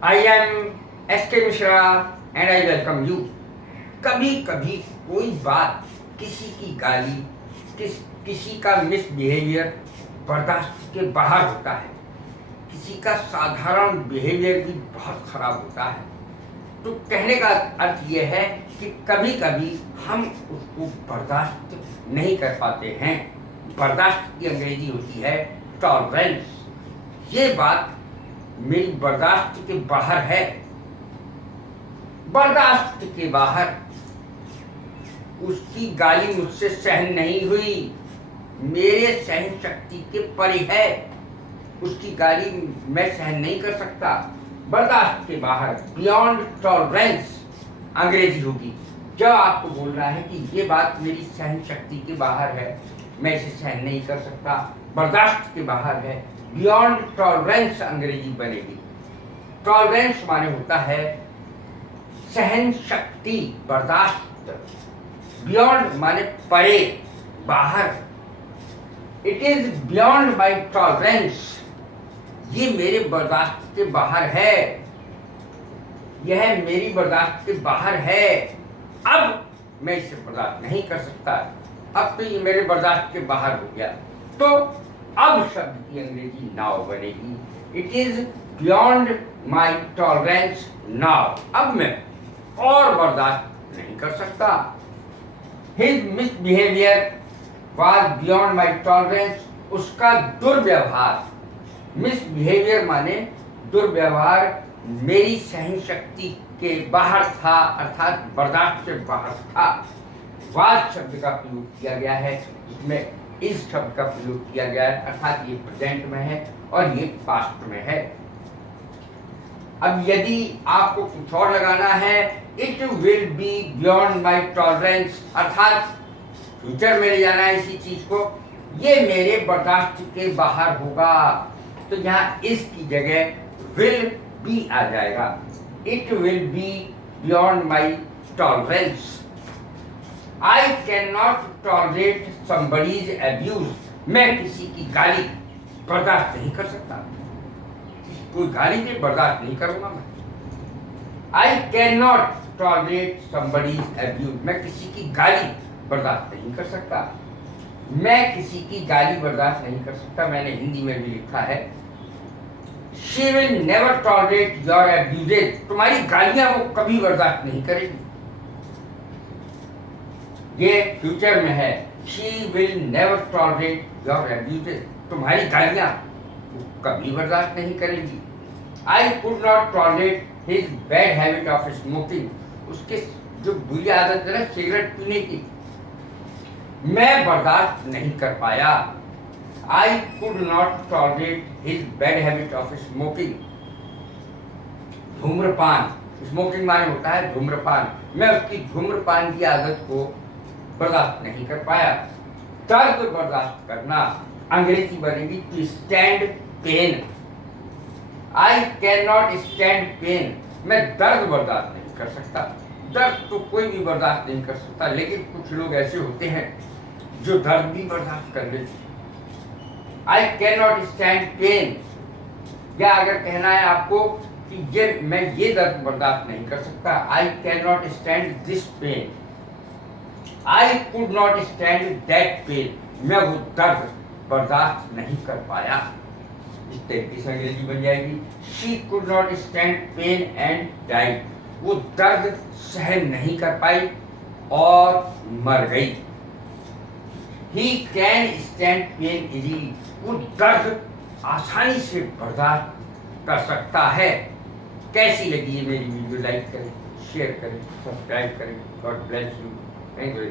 I am S.K. Mishra and I welcome you. कभी कभी कोई बात, किसी की गाली, किसी का मिसबिहेवियर बर्दाश्त के बाहर होता है। किसी का साधारण बिहेवियर भी बहुत खराब होता है। तो कहने का अर्थ यह है कि कभी कभी हम उसको बर्दाश्त नहीं कर पाते हैं। बर्दाश्त की अंग्रेजी होती है टॉलरेंस। ये बात मेरी बर्दाश्त के बाहर है। बर्दाश्त के बाहर उसकी गाली मुझसे सहन नहीं हुई, मेरे सहन शक्ति के परे है। उसकी गाली मैं सहन नहीं कर सकता। बर्दाश्त के बाहर, बियॉन्ड टॉलरेंस अंग्रेजी होगी। जब आपको बोलना है कि ये बात मेरी सहन शक्ति के बाहर है, मैं इसे सहन नहीं कर सकता, बर्दाश्त के बाहर है, बियॉन्ड टॉलरेंस अंग्रेजी बनेगी। टॉलरेंस माने होता है सहन शक्ति, बर्दाश्त। बियॉन्ड माने परे, बाहर। It is beyond my tolerance. ये मेरे बर्दाश्त के बाहर है, यह मेरी बर्दाश्त के बाहर है। अब मैं इसे बर्दाश्त नहीं कर सकता। अब तो ये मेरे बर्दाश्त के बाहर हो गया। तो अब शब्द की अंग्रेजी नाउ बनेगी। It is beyond my tolerance now. अब मैं और बर्दाश्त नहीं कर सकता। His misbehaviour was beyond my tolerance. उसका दुर्व्यवहार, मिसबिहेवियर माने दुर्व्यवहार, मेरी सहन शक्ति के बाहर था, अर्थात बर्दाश्त से बाहर था। वाज शब्द का प्रयोग किया गया है, इसमें इस शब्द का प्रयोग किया गया है, अर्थात ये प्रेजेंट में है और ये पास्ट में है। अब यदि आपको कुछ और लगाना है, it will be beyond my tolerance, अर्थात फ्यूचर में ले जाना है इसी चीज को, ये मेरे बर्दाश्त के बाहर होगा। तो यहाँ इसकी जगह विल बी आ जाएगा। It will be beyond my tolerance. I cannot tolerate somebody's abuse. मैं किसी की गाली बर्दाश्त नहीं कर सकता। कोई गाली भी बर्दाश्त नहीं करूंगा मैं। I cannot tolerate somebody's abuse. मैं किसी की गाली बर्दाश्त नहीं कर सकता। मैं किसी की गाली बर्दाश्त नहीं कर सकता। मैंने हिंदी में भी लिखा है, She will never tolerate your abuses. तुम्हारी गालियां वो कभी बर्दाश्त नहीं करेगी। ये फ्यूचर में है। She will never tolerate your abuses. तुम्हारी गालियां वो कभी बर्दाश्त नहीं करेगी। I could not tolerate his bad habit of smoking. उसके जो बुरी आदत है ना सिगरेट पीने की, मैं बर्दाश्त नहीं कर पाया। I could not tolerate his bad habit of smoking. धूम्रपान, स्मोकिंग माने होता है धूम्रपान। मैं उसकी धूम्रपान की आदत को बर्दाश्त नहीं कर पाया। दर्द बर्दाश्त करना अंग्रेजी बनेगी to stand pain. I can not stand pain. मैं दर्द बर्दाश्त नहीं कर सकता। दर्द तो कोई भी बर्दाश्त नहीं कर सकता, लेकिन कुछ लोग ऐसे होते हैं जो दर्द भी बर्दाश्त कर लेते। I can not stand pain, या अगर कहना है आपको कि मैं ये दर्द बर्दाश्त नहीं कर सकता, I can not stand this pain. I could not stand that pain. मैं वो दर्द बर्दाश्त नहीं कर पाया। इस तरीके से अंग्रेजी बन जाएगी She could not stand pain and died. वो दर्द सहन नहीं कर पाई और मर गई। He can stand pain easily. वो दर्द आसानी से बर्दाश्त कर सकता है। कैसी लगी ये मेरी वीडियो? लाइक करें, शेयर करें, सब्सक्राइब करें। God bless you. Thank you.